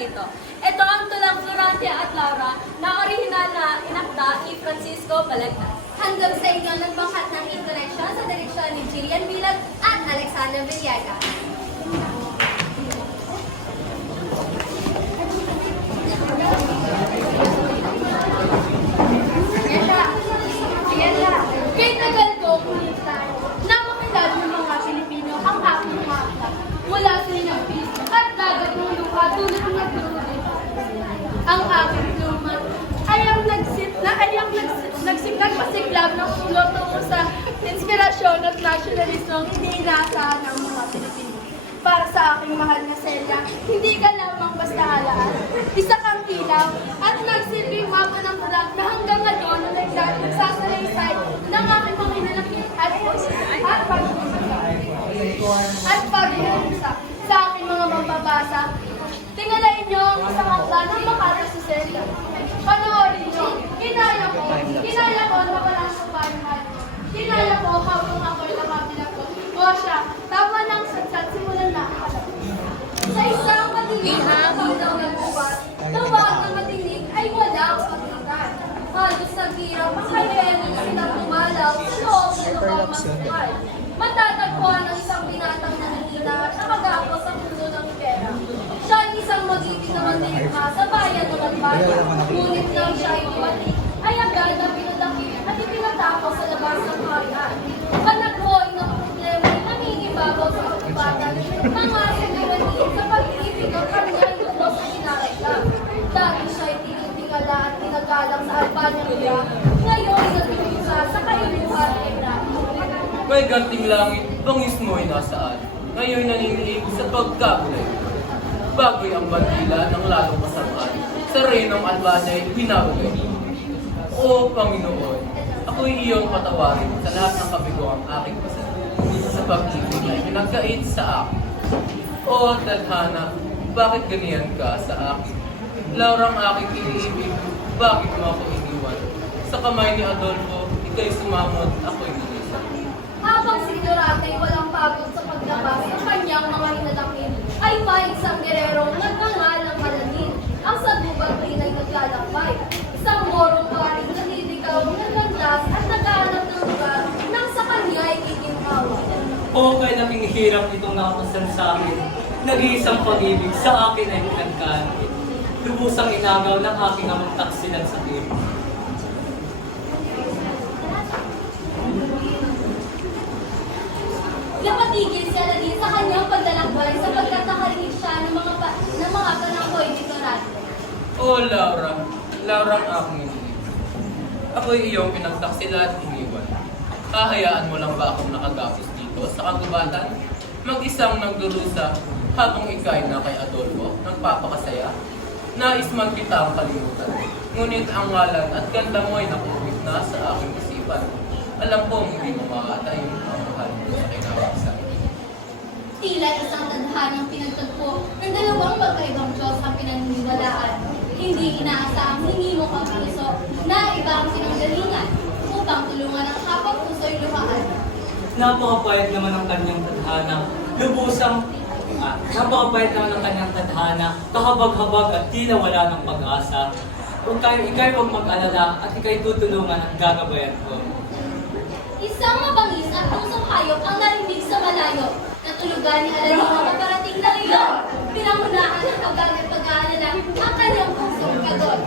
ito. Ito ang tulang Florancia at Laura na orihinal na inakda ni Francisco Balagtas. Hanggang sa inyo nagbangkat ng intonesyon sa direksyon ni Jillian Bilag at Alexander Villegas. Kay tagal ko, namakilala ng mga Pilipino ang aking mga aklat mula sa inapis at dagat ng lupa tulad ng nagdurudin. Ang aking pluma ay ang nagsiklab ng sulot tungo sa inspirasyon at nasyonalismong hindi inaasahan ng mga Pilipino. Para sa aking mahal na Celia, hindi ka lamang basta halaan. Isa kang ilaw at nagsilbing mapa ng bulag na hanggang ngayon na nagsasalaysay ng aking mga inalakit at pag-uusap sa aking mga mambabasa. Tingalain niyo ang isang akla ng makata sa Celia. Panoorin niyo, kinaya ko na wala sa panuhan. Kinaya ko habang ako'y nakabilang ko. O siya, tama ng satsat simulan na ang alam. Sa isang matinig na pagdaw ng buwan, tawag ng matinig ay walang pagitan. Halos sa hirap ang kayayang silang pumalaw sa loob ng lupang masukal. Matatagpuan ang isang binatang nanihina at nakagapos sa puso ng pera. Siya ay isang magiting na mandirigma sa bayan ng Albania. Ngunit nang siya ay dumating, ay agad na pinadakip at ipinatapos sa labas ng harian. Panaghoy ng problema ay nangingibabaw sa kapubatan, mga siguranin sa pag-ibig ang kanyang lubos na inareklam. Dati siya ay tinitingala at tinagalang sa Albania nila, ngayon ay nagtutsa sa kailuhan ay May ganting langit, bangis mo ay nasaan. Ngayon naninilig sa pagkabulay. Bagoy ang bandila ng lalong kasamaan. Sa reynong Albania ay binabagay. O Panginoon, ako'y iyong patawarin sa lahat ng kabigo ang aking pasal. Sa pag-ibig na pinagkait sa akin. O Tadhana, bakit ganyan ka sa akin? Laurang aking iniibig, bakit mo ako iniwan? Sa kamay ni Adolfo, ika'y sumamot, ako'y nilisan. Habang si Dorate ay walang pagod sa paglabas ng kanyang mga hinalangin, ay may isang gererong nagngangalang Maladin. Ang sagubang ay naglalakbay. Isang morong paring naliligaw, naglandas at naghahanap ng lugar nang sa kanya ay kikimawa. O kay laking hirap itong nakapasal sa akin. Nag-iisang pag-ibig sa akin ay pinagkaanit. Lubusang inagaw ng aking amang taksilan sa tiro. Napatigil si Aladin sa kanyang paglalakbay sapagkat nakarinig siya ng mga panangkoy ni Dorate. O Laura, Laurang aking iniibig. Ako'y iyong pinagtaksila at iniwan. Hahayaan mo lang ba akong nakagapos dito sa kagubatan? Mag-isang nagdurusa habang ika'y na kay Adolfo, nagpapakasaya. Nais man kita ang kalimutan. Ngunit ang ngalan at ganda mo ay nakukit na sa aking isipan. Alam ko hindi mo makatayin ang mahal mo sa kinakaisa. Tila isang tadhanang pinagtagpo ng dalawang magkaibang Diyos ang pinaniniwalaan. Hindi inaasahang hingi mo kang puso na iba ang sinanggalingan upang tulungan ang kapag puso'y luhaan. Napakapayat naman ang kanyang tadhana. Napakapayat naman ang kanyang tadhana. Kahabag-habag at tila wala ng pag-asa. Ika'y huwag mag-alala at ika'y tutulungan at gagabayan ko. Isang mabangis at pusong hayop ang narinig sa malayo. Natulugan ni Aladin ang paparating na ngayon. Pinangunahan ng pag-aalala ang kanyang pusong kadol.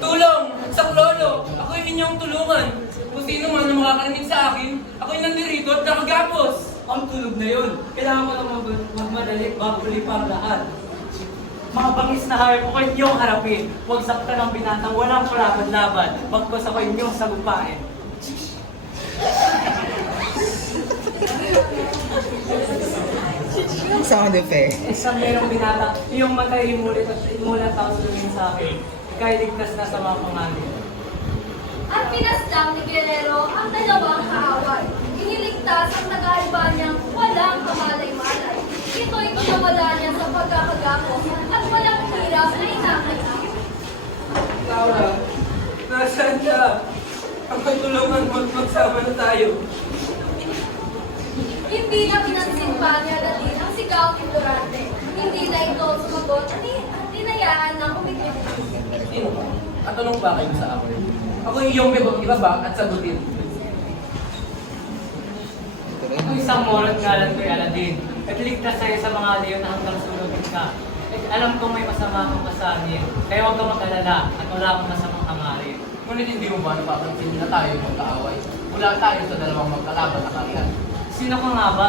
Tulong! Saklolo! Ako'y ninyong tulungan! Kung sino man ang makakarinig sa akin, ako'y nandirito at nakagapos! Ang tulog na yun. Kailangan mo lang magmadali bago lipa ang lahat. Mga bangis na hayop ko inyong harapin. Huwag saktan ang binatang walang kalaban-laban. Bagkos ako inyong sagupain. Sound effect. Isang merong binata, iyong matay imulat ako sulungin sa akin. Ika'y ligtas na sa mga pangalit. At pinaslang ni Guerrero ang dalawang kaaway. Iniligtas ang taga-Albanyang walang kamalay-malay. Ito'y kinawala niya sa pagkakagapos at walang hirap na inakit. Laura, nasaan ka? Ako'y tulungan mo at magsama na tayo. Hindi na pinansin pa ni Aladin ang sigaw ni Dorante. Hindi na ito sumagot at hindi na kalayaan ng komited. Sino ka? At anong ba kayo sa akin? Ako yung iyong ibabag at sagutin. Ito isang morot ngalan ko'y Aladdin. At ligtas sa'yo sa mga leon na hanggang sunugin ka. At alam kong may masama kang kasanin. Kaya huwag kang mag-alala at wala akong masamang hangarin. Ngunit hindi mo ba napapansin na tayo magkaaway? Mula tayo sa dalawang magkalaban na kariyan. Sino ka nga ba?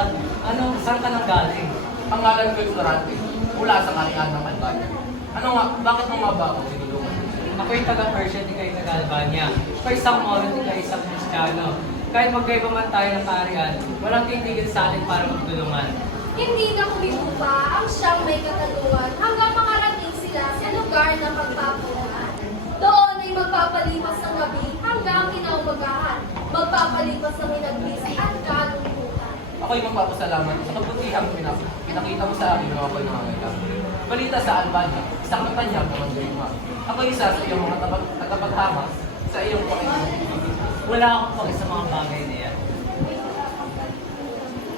Saan ka nang galing? Ang ngalan ko'y Florante, mula sa kariyan ng Albania. Ano nga, bakit mo nga ba ako tinulungan? Ako'y taga-Persia, di kayo taga-Albania. Ako'y isang morot, di kayo isang Kristiyano. Kahit magkaiba man tayo ng kaharian, walang titigil sa atin para magtulungan. Hindi na kumibupa ang siyang may katanungan hanggang makarating sila sa lugar ng pagpapalaan. Doon ay magpapalipas ng gabi hanggang kinaumagahan, magpapalipas ng inaglis at kalungkutan. Ako'y magpapasalamat sa kabutihang pinakita mo sa akin nung ako'y nangangailangan. Balita sa Albania, isang matanyag na mandirigma. Ako'y isa sa iyong mga tagapaghamas sa iyong Panginoon. Wala akong paki sa mga bagay na yan.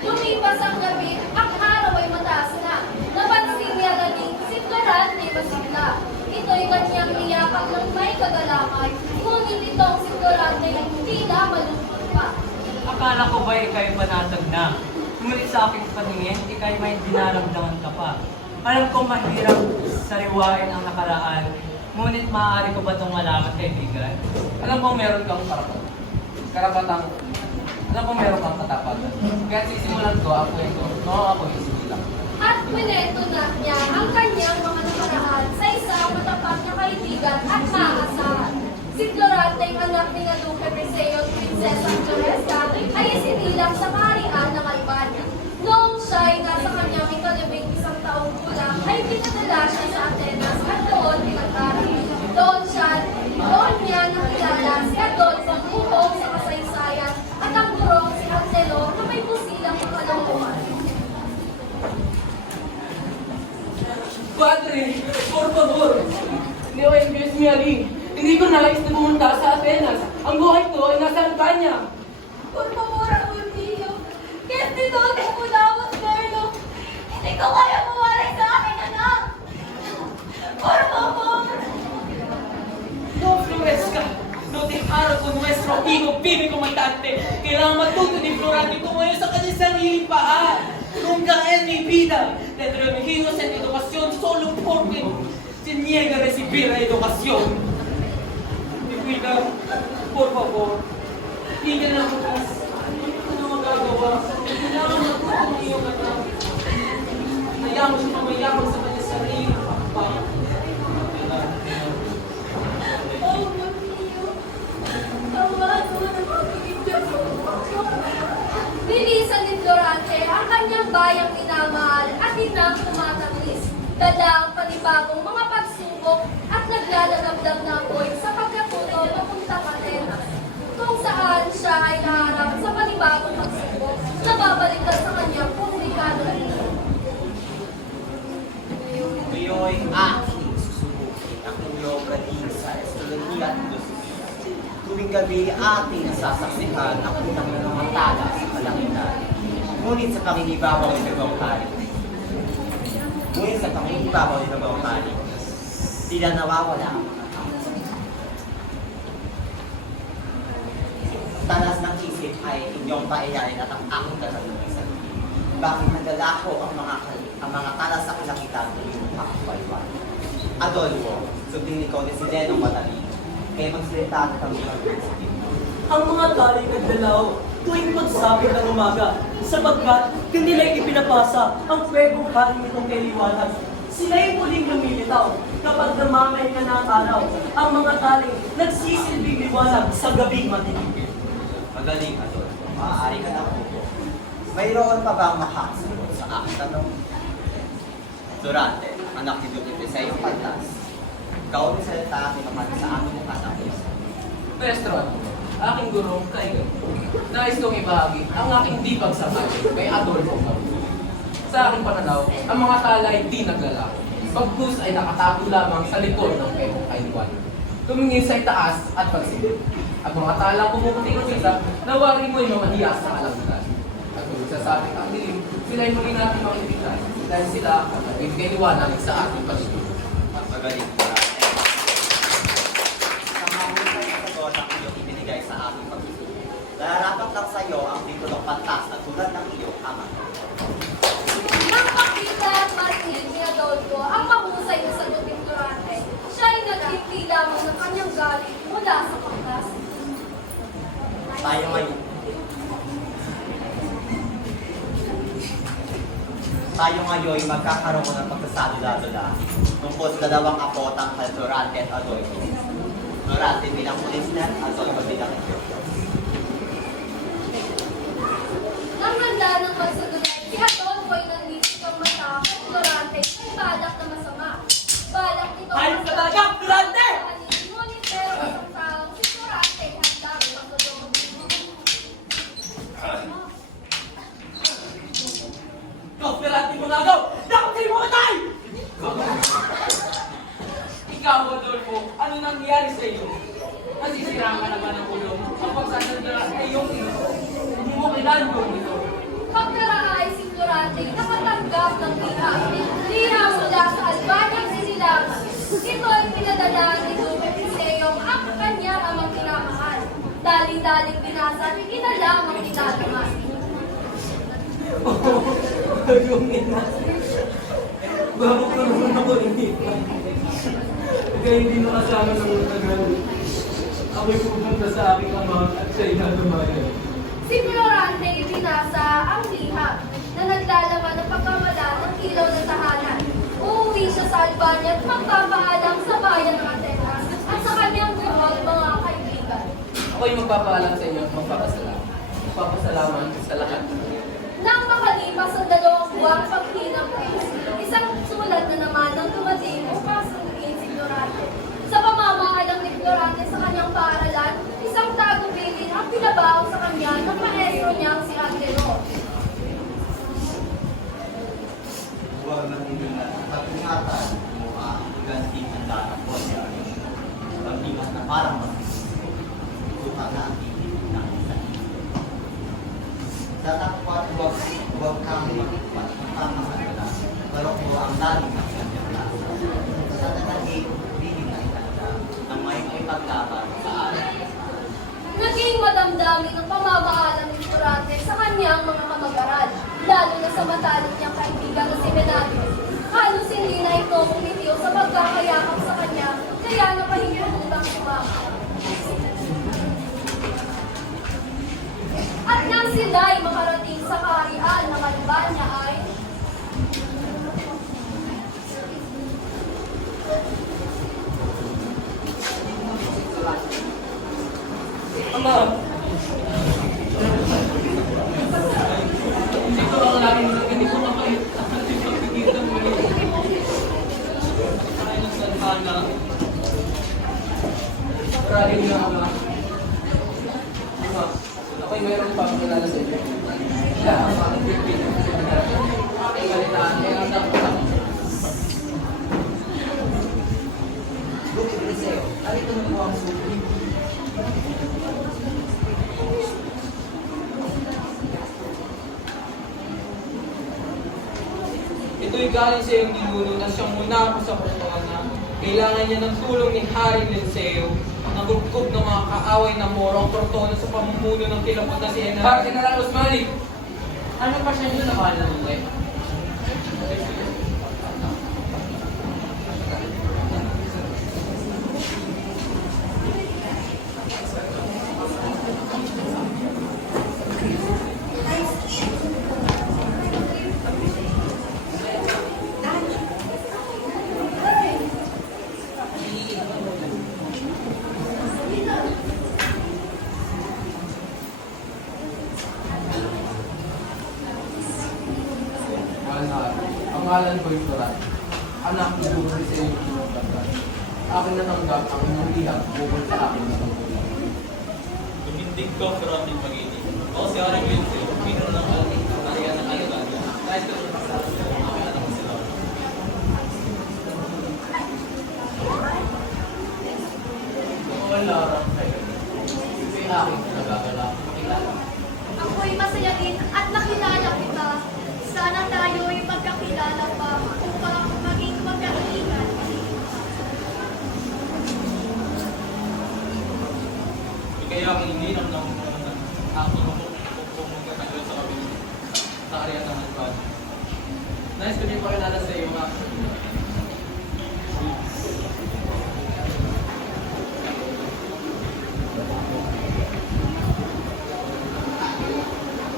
Lumipas ang gabi, ang araw ay mataas na. Napansin niya galing si Florante masigla. Ito'y kanyang niyakap ng may kagalakay, ngunit itong si Florante ay tila malungkot pa. Akala ko ba ikay panatag na? Ngunit sa aking paningin, ikay may dinaramdaman ka pa. Alam kong mahirap sariwain ang nakaraan, ngunit maaari ko ba itong malaman, kaibigan? Alam kong meron kang alam kong meron kang katapagan. Kaya sisimulan ko ang kwento, ako'y isilang. At kwento na niya ang kanyang mga nakaraan sa isang matapat na kaibigan at maasahan. Si Florante, ang anak ni Duque Preseo at Prinsesa Joresca, ay isinilang sa kaharian ng Albania. Noong siya ay nasa kanyang ika-11 taong gulang, ay pinadala siya sa Atenas at doon pinag-aral. Doon niya nakilala si Adolfo Buhong sa kasaysayan at ang gurong si Angelo na may pusilang kakalooban. Padre, por favor, no envíes mi Ali. Hindi ko nais na pumunta sa Atenas. Ang buhay ko ay nasa Albania. Por favor, amor mío, que este don te podamos verlo. Hindi ko kaya mawalay sa akin, anak. Por favor. No florezca, no dejara con nuestro amigo Pibe comandante. Kailangan matuto ni Florante tumayo sa kanyang sariling paa. Nunca en mi vida tendré hijos en educación solo porque se niega a recibir la educación. Mi vida, por favor, tignan ang bukas. Ano magagawa? Kailangan matuto ng iyong anak. Hayaan mo siya mamayabang sa kanyang sariling paa. Linisan ni Florante ang kanyang bayang minamahal at inang tumatangis. Dala ang panibagong mga pagsubok at naglalagabdab na apoy sa pagkatuto papuntang Atenas. Kung saan siya ay naharap sa panibagong pagsubok na babalik na sa kanyang publikado rin. Ngayon aking susubukin ang inyong galing sa astronomiya at filosofia. Tuwing gabi ating nasasaksihan ang unang nangangatala sa kalangitan. Ngunit sa panginibabaw ng ibang hari. Sila nawawala ang mga tao. Talas ng isip ay inyong paiyarin at ang aking tatanungin sa iyo. Bakit nadala ko ang mga talas sa kalangitan ng iyong pakapaliwan? Adolfo, sundin ikaw ni si Lenong matalino. Kaya magsalita at kami mag-isipin. Ang mga galing nagdalaw tuwing magsabi ng umaga sapagkat kanila'y ipinapasa ang pwegong kaling nitong kay liwanag. Sila'y muling lumilitaw kapag namamay ka na ang araw. Ang mga taling nagsisilbing liwanag sa gabing madilim. Magaling, Adolfo. Maaari ka na po. Mayroon pa bang makasagot sa aking tanong? Durante, anak ni Duque Preseo Pantas. Ikaw ang salita at naman sa aking nakatapos. Maestro, aking gurong kaigan. Nais kong ibahagi ang aking di pagsakay kay Adolfo Caruso. Sa aking pananaw, ang mga tala ay di naglalako. Pagkus ay nakatago lamang sa likod ng pekong kailiwan. Tumingin sa itaas at pagsilip. Ang mga talang pumuputi-usisa, nawari mo'y mamahiyas sa kalangitan. At kung sasabit ang dilim, sila'y muli natin makikita dahil sila ang nagbibigay liwanag sa ating pagsilip. Magaling po natin. Sa mahusay na sagot ang iyong ibinigay sa aking pagsusunod. Nararapat lang sa iyo ang titulong pantas na tulad ng iyong ama. Nang makita at marinig ni Adolfo ang mahusay na sagot ni Florante, siya ay nagtipli lamang ng kanyang galing mula sa pangkas. Tayo ngayon. Tayo ngayon magkakaroon ng pagkasalula-lula tungkol sa dalawang apotang kay Florante at Adolfo. Florante bilang policeman, Adolfo bilang ito. Nang handa ng magsagulat, si Adolfo ay nandito ng mata kay Florante ay balak na masama. Balak nito Ayos ka talaga, Florante! Ngunit pero isang taong si Florante ay handa ang pagtulong. Ikaw, Florante mo nagaw! Dapat sa'yo mamatay! Ikaw, Rodolfo, ano nangyari sa iyo? Nasisira ka naman ang ulo. Ang pagsasandala ay iyong hindi mo kailangan gawin ito. Pagkaraay si Florante nakatanggap ng liha mula sa Albanyang sinilangan. Ito ay pinadala ni Duque Eliseo ang kanyang amang tinamahal. Daling-daling binasa at inalam ang tinatamas. Yung ina. Bago ko naman ako inipan. Kaya hindi nakasama ng matagal. Ako'y pupunta sa aking ama at siya'y nadumayan. Si Florante binasa ang liha na naglalaman ng pagkawala ng ilaw ng tahanan. Uuwi siya sa Albania at magpapaalam sa bayan ng Atenas at sa kanyang buhol mga kaibigan. Ako'y magpapaalam sa inyo at magpapasalamat. Magpapasalamat sa lahat. Nang makalipas ang 2 buwang paghinang isang sulat na naman ang dumating upang sundin si Florante. Sa pamamahalang ni Florante sa kanyang paaralan, isang tagubilin ang pinabaw sa kanya ng maestro niyang si Angelo. Huwag nang pag-ingatan mo ang ganting handa ng ponya. Pag-ingat na parang masisip. Tuka na ang ibig ng isa. Sa takpat, huwag kang magpapangalaga. Pero kung ang lalim ng kanyang lasa. Sa tagahig, bihim na itanda ng may paglaban sa akin. Naging madamdamin ang pamamaalam ni Florante sa kanyang mga kamag-aral, lalo na sa matalik niyang kaibigan na si Venancio. Halos hindi na ito kumitiyo sa pagkakayakap sa kanya, kaya napahintulutang sumama. At nang sila'y makarating sa kaharian ng Albania ay Ama! Hindi ko ang lagi mo hindi ko makayo. Hindi ko pagkikita mo yun. Ay, nagsantana. Maraming nga, Ama. Ama, ako'y mayroong pagkilala sa inyo. Kaya ang mga pipin. Aking balitaan ay ang dapat. Duque Eliseo, narito na po ang sulit. Ito'y galing sa iyong ninuno na siyang muna sa portuan na kailangan niya ng tulong ni Haring Linceo, ang gugkog ng mga kaaway na Moro ang portuan sa pamumuno ng kilapot na si Bakit General Osmani? Ano pa siya nyo na mahal na nungay? Ang ngalan ko'y Florante. Anak ng Duque sa inyong pinagdagan. Aking natanggap ang inyong liham bukod sa aking natungkulan. Tumindig ka, Florante Magini. Ako si Haring Linceo, pinuno ng Arian ng Albania. Kahit ko naman sa akin, aking anak sila. Wala lang kayo. Ito'y aking nagagala. Makilala. Ako'y masayain at nakilala kita. Sana tayo'y magkakilala pa upang maging magkaibigan. man. Nice ko din pakilala sa iyo nga.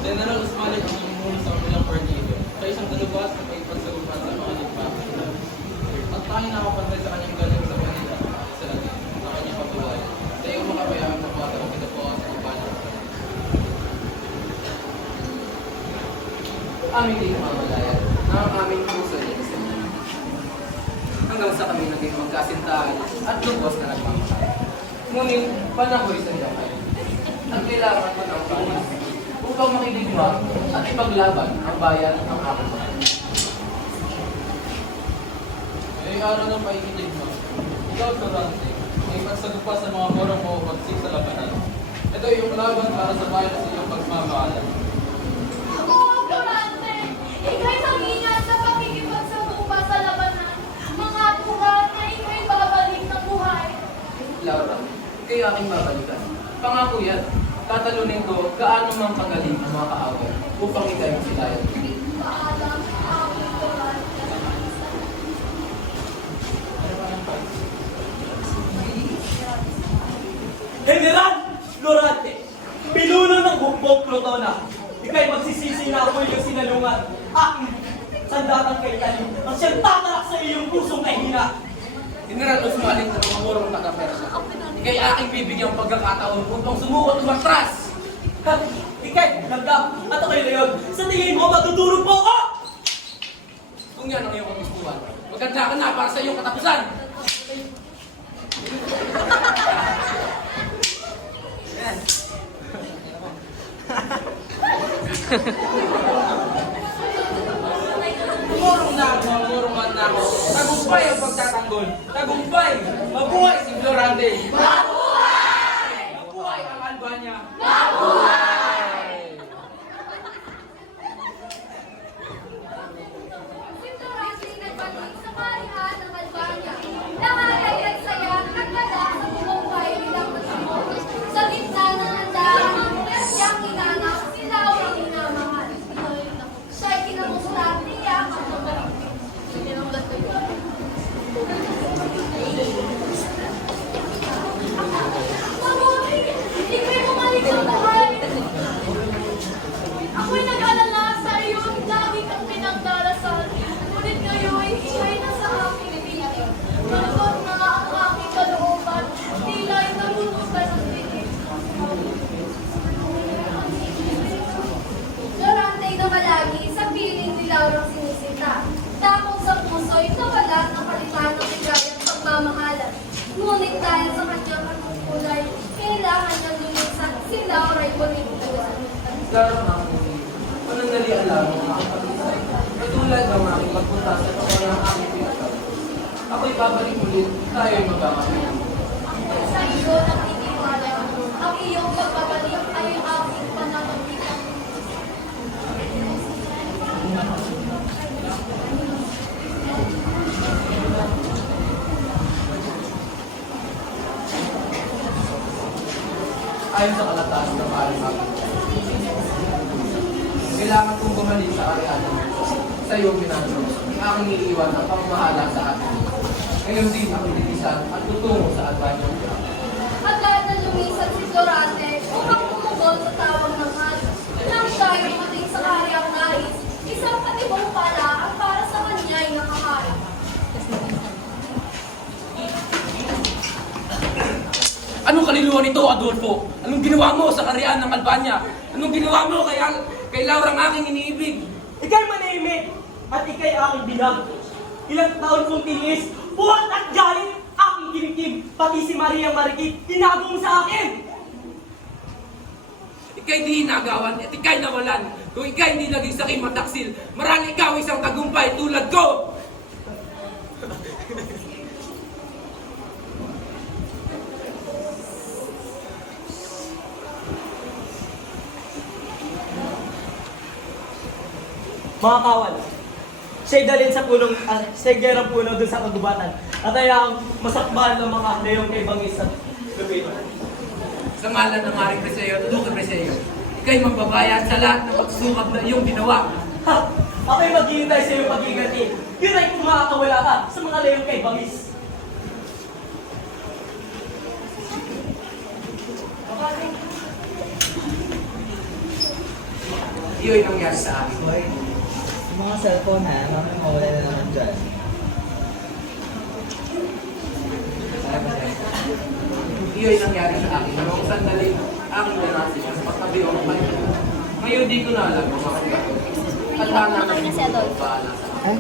General Usmanin ang namumuno sa kanilang partido. Sa isang dalubas na may pagsagupan sa mga lipasan. At tanging nakapantay sa kanyang galing sa Manila, sa kanyang pagbuhay. Sa iyong makabayaan ng mga tao kinabukasan sa kumpanya. Aming di mamalayan na ang aming puso ay isa. Hanggang sa kami naging magkasintahan at lubos na nagmamahal. Ngunit panahon sa iyong kayo. Ang kailangan mo ng panas upang makiligma at ipaglaban ang bayan ng aking mahal. Ngayong araw ng paikilig mo, ikaw, Florante, ay pagsagupa sa mga morong mapapagsik sa labanan. Ito ay iyong laban para sa bayan sa iyong pagmamahalan. Oo, Florante! Ika'y mag-ingat sa pakikipagsabupa sa labanan. Mga tuhan na ika'y babalik ng buhay. Laura, kayo aking babalikan. Pangako yan. Tatalunin ko gaano mang kagaling ang mga kaaway upang ikay masilayan. Paalam, aking Florante. General Florante, pinuno ng bumbong Plutona. Ika'y magsisisi na ako yung sinalungan. Aking sandatang kay Talim ang siyang tatalak sa iyong pusong kahina. General Usmanin ng mga murong taga-Persia. Ikay aking bibigyang pagkakataon upang sumuot umatras. Ha, ika'y nagdam at ako'y leon. Sa tingin mo, matutulog po ako! Kung yan ang iyong kagustuhan, maganda ka na para sa iyong katapusan. Tumurong na ako, mamuruman na ako. Tagumpay ang pagtatanggol. Tagumpay! Mabuhay si Florante! Mabuhay! Mabuhay ang Albania! Si Florante nagbalik sa karihan ng Albania. Nakayay at saya nagdala sa buong bayan bilang magsimot. Sa gitna ng handaan, siyang inanap, si Laura ang minamahal. Siya'y kinamusta, tiyak at mabalit. Mabuti! Ika'y bumalik sa buhay! Ako'y nag-alala sa iyo, lagi kang pinagdarasal. Ngunit ngayon, ika'y nasa aking piling. Malungkot na ang aking kalooban, tila'y nabubusan ng tingin. Florante na malagi sa piling ni Laurang sinisinta. Takot sa puso'y nawala ng kalitan ng ligayang pagmamahalan. Ngunit dahil sa kanyang kulay, kailangan niyang lumisan si Laura'y buligtuan. Laro na ako panandalian lang ang aking pag-isay. Katulad ng aking pagpunta sa taon ng aking pinatawag. Ako'y babalik ulit, tayo'y magkakapit. Sa iyo ng iniwala, ang iyong pagbabalik ay ang aking pananabikan. Ayon sa kalatas ng aking aking. Kailangan kong bumalik sa arianan. Sa iyong pinatawag. Aking iiwan ang pamamahala sa atin. Ngayon din ako lilisan at tutungo sa Albania. At lahat na lumisan si Florante upang tumugon sa tawag ng halo. Nang siya'y dumating sa kanyang nais, isang patibong pala ang para sa kanya ay nakaharap. Anong kaluluwa nito, Adolfo? Anong ginawa mo sa karyaan ng Albania? Anong ginawa mo kay Laura ang aking iniibig? Ika'y manahimik at ika'y aking binag. Ilang taon kong tinis, buhat at galit, aking kinikig, pati si Maria Marikit, tinagong sa akin. Ika'y di hinagawan at ika'y nawalan. Kung ika'y hindi naging saking mataksil, marami ikaw isang tagumpay tulad ko! Mga kawan, siya'y dalhin sa punong, siya'y gerang puno dun sa kagubatan. At ay ang masakbahan ng mga leong kay Bangis at Lupito. Sa ngalan ng Haring Preseo at Duque Preseo, ika'y magbabayad sa lahat ng pagsukap na iyong ginawa. Ha! Ako'y maghihintay sa iyong paghiganti. Yun ay kung makakawala ka sa mga layong kay Bangis. Yun yung nangyari sa akin. Hoy, yung mga cellphone ha, mamaya mawala na naman dyan. Yun yung nangyari sa akin. Noong sandali, aking nanasin sa pagtabi o kapatid. Ngayon di ko na alam kung bakit gagawin. At hanap ang paala sa akin.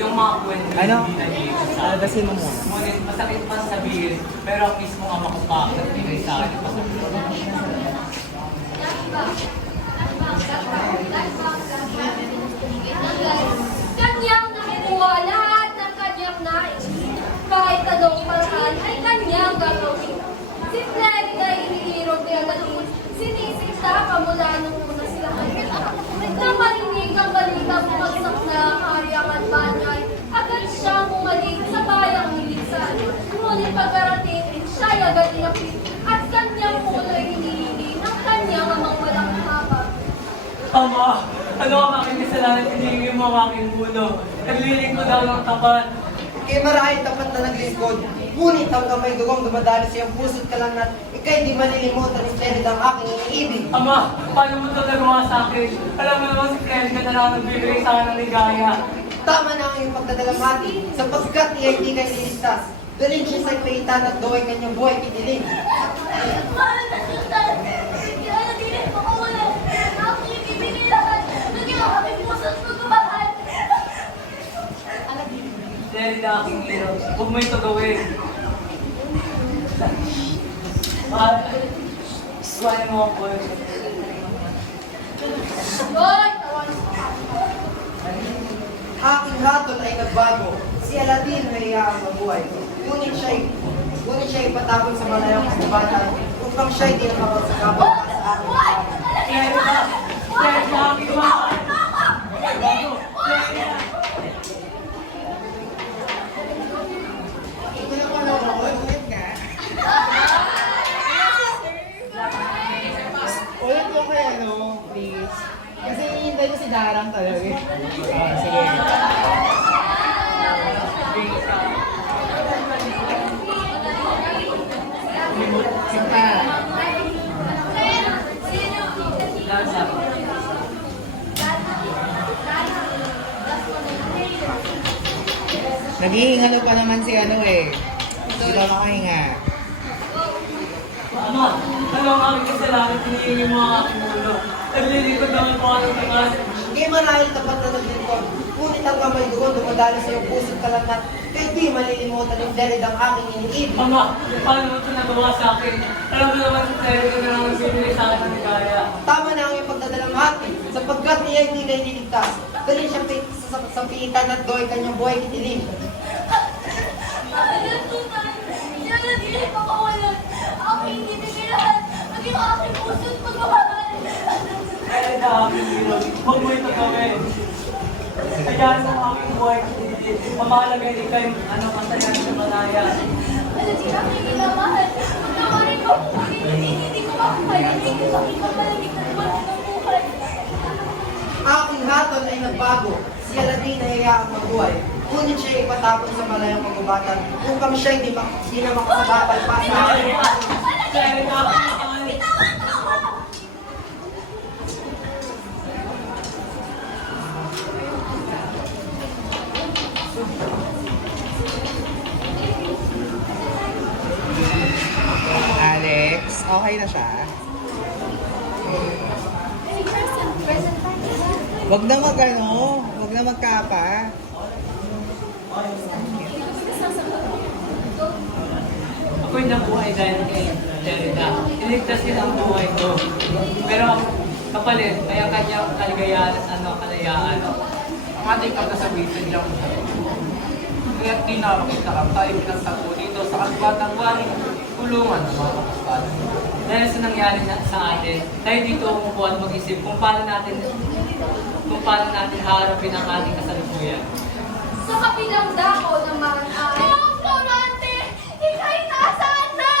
Yung mga kwento Ano? hindi nag-iisip sa akin. Albasin mo muna. Ngunit masakit pa sabihin, pero ang mismo ama ko pa ang nagbigay sa akin ng pasabi. Kanyang nakukuha lahat ng kanyang nais. Kahit anong paraan ay kanyang gagawin. Si Freddy ay hinihirog ni Aladin. Sinisinta pa mula nung una sila nang marinig ang balita bumagsak na ang Ariang at Banyay. Agad siyang bumalik sa bayang milisan. Ngunit pagkarating, siya'y agad inapit at kanyang mulo'y hinihingi ng kanyang amang walang habag. Ama, ano ang aking kasalanan? Hinihingi mo ang aking puno. Naglilingkod daw ng tapat. Kay marahil tapat na naglingkod, ngunit ang kamay dugong dumadali sa iyong puso't kalangat, ikay di malilimutan ni Jared ang aking iniibig. Ama, paano mo ito nagawa sa akin? Alam mo naman si Kelly na lang nagbibigay sa akin ng ligaya. Tama na ang iyong pagdadalamhati, sapagkat iya'y di kayo lilistas. Dalhin siya sa kaitan at do'y kanyang buhay piniling. Mahal na Sultan! Hindi Aladin mo ko wala! Aking ibigay lahat! Naging ang aking puso't pagmamahal! Kelly na aking hero. Huwag mo ito gawin. Mahal, suwain mo ako. Hoy! Tawan! Aking hatol ay nagbago, si Aladin ay iyaang mabuhay. Ngunit siya'y patapon sa malayang kasabatan, upang siya'y di nakapagsagapan para sa aking Hoy! Kelly na! Kelly na aking mahal! Ulit mo kay ano, please. Kasi hinihintay ko si Darang talaga. Sige. Sinta. Lansa. Naghihingalo pa naman si ano eh. Hindi ba makahinga? Ama, ano ang aking kasalanan? Hinihingi mo ang aking ulo. Naglilingkod naman po ang tapat. Kay marahil tapat na naglingkod, ngunit ang kamay dugong dumadali sa iyong puso't kalangat, kay di malilimutan ni Jared ang aking iniibig. Ama, paano mo ito nagawa sa akin? Alam mo naman si Terry na lang nagbibigay sa akin ng ligaya. Tama na ang iyong pagdadalamhati, sapagkat iya'y di kayo liligtas. Dalhin siya sa piitan at do'y kanyang buhay kitiling. Mahal na Sultan! Hindi Aladin mo ko wala! Aking ibigay lahat! Naging ang aking puso't pagmamahal! Kaya na aking hero. Huwag mo ito gawin. Hayaan mo ang aking buhay. Mamahalaga hindi kayo masaya sa malaya. Aladin aking minamahal! Pagkawarin mo ako hindi ko makapaligid sa aking kapalalig na buwan ng buhay! Aking hatol ay nagbago, si Aladin ay iyaang mabuhay. Ngunit siya ipatapon sa malayang pagubatan, upang siya'y di na makasagapal pa sa akin. Kaya na aking mahal. Alex, okay na siya? Wag na wag na magkapa. Ako'y nabuhay dahil kay Terida. Iligtas din ang buhay ko. Pero ang kapalit ay ang kanyang kaligayahan at kalayaan. Ang ating pagkasabihin niya kung kaya tinapakita tayo pinagtagpo dito sa kasbatang waring kulungan ng mga kapaspan. Dahil sa nangyari sa atin, tayo dito umupo at mag-isip kung paano natin haharapin ang ating kasalukuyan. Sa kabilang dako naman ay... Oh, Florante! Ika'y nasaan na?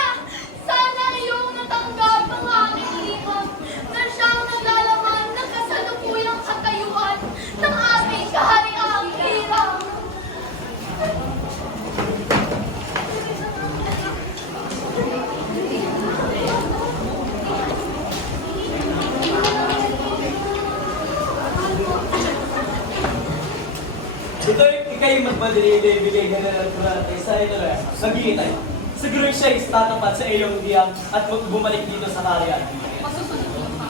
Sana iyong natanggap ang aking liham na siyang naglalaman ng kasalukuyang katayuan ng Ika'y magmadali bigay ka na ng Florante sa Inora. Naghihintay. Siguro siya ay tatapat sa iyong diyang at bumalik dito sa karyan. Masusunod ko pa.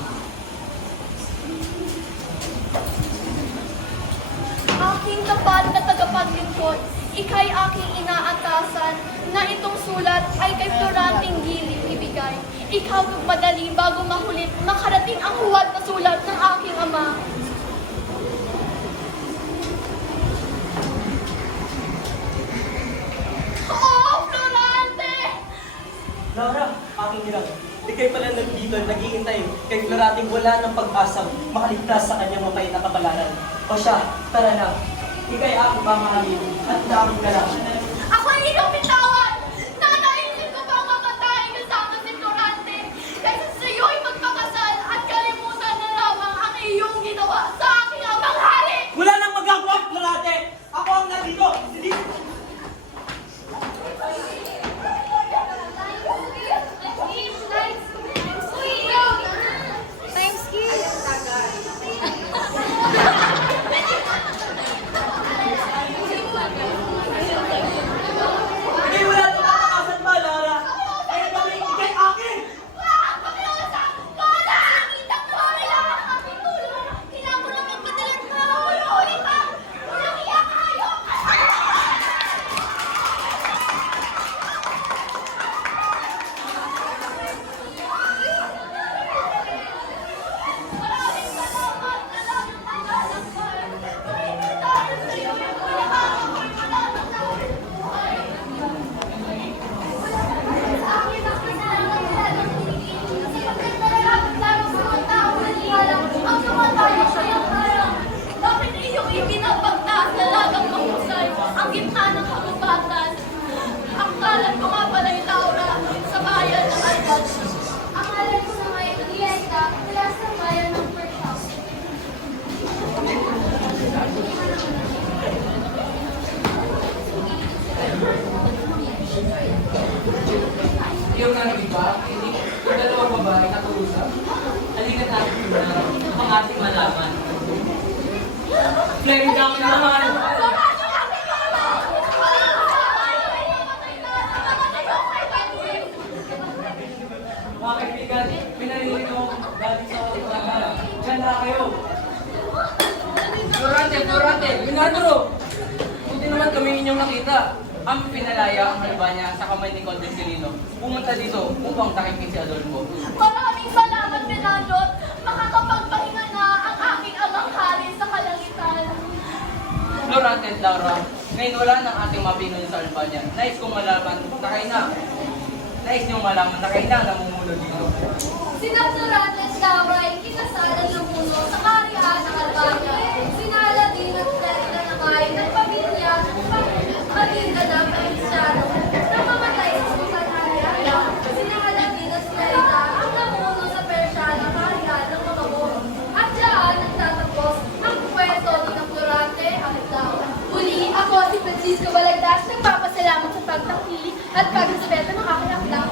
Aking tapat na tagapaglingkod, ika'y aking inaatasan na itong sulat ay kay Floranting Gili ibigay. Ikaw magmadali bago makulit makarating ang huwad na sulat ng aking ama. Oh, Florante! Laura, aking hirap. Ika'y pala nandito, naghihintay kay Floranting wala ng pag-asang makaligtas sa kanyang mapait na kapalaran. O siya, tara na. Ika'y aking pamahalin at daming kalaman. Ako ay iyong bitawan! Nanaisip ko pa ang mamatay kasama si Florante kaysa sa iyo ay magpakasal at kalimutan na lamang ang iyong ginawa sa aking amang hari! Wala nang magagawa, Florante! Ako ang nandito! Hindi wala nang makakasan pa, Laura! Kaya kami, ika'y akin! Bakit iyong ipinapagtaas na lagang mahusay ang gitna ng kagubatan? Ang kalan ko nga pala yung Laura sa bayan ng Albad. Ang kalan ko na ngayon ang Lieta mula sa bayan ng Persia. Yung narinig ba? Yung dalawang babae na kausap. Halika natin na ang ating malaman. Flaring down naman! Mga kaibigan, pinarili ko galing sa Olympiaga. Diyan na kayo! Florante! Pinadro! Buti naman kami inyong nakita. Ang pinalaya ang Albania sa kamay ni Conde Cirino. Pumunta dito upang takikin si Adolfo. Maraming salamat, Fernando. Makakapagpahinga na ang aking amang hari sa kalangitan. Florante at Laura, ngayon wala ng ating mapinuno sa Albania. Nais kong malaman na kayo na. Nais niyong malaman na kayo na namumuno dito. Sina Florante at Laura ay kinasalan ng puno sa kaharian ng Albania. Sinala din at Teresa na kayo ng pamilya maging ganap na Cristiano na mamatay sa susan harian. Sinala din at Teresa ang namuno sa Persya ng kaharian ng mga Moro. At diyan nagtatapos ang kwento ni Florante at Laura. Muli, ako si Francisco Balagdas, nagpapasalamat sa pagtangkili at pagrespeto ng aking akdang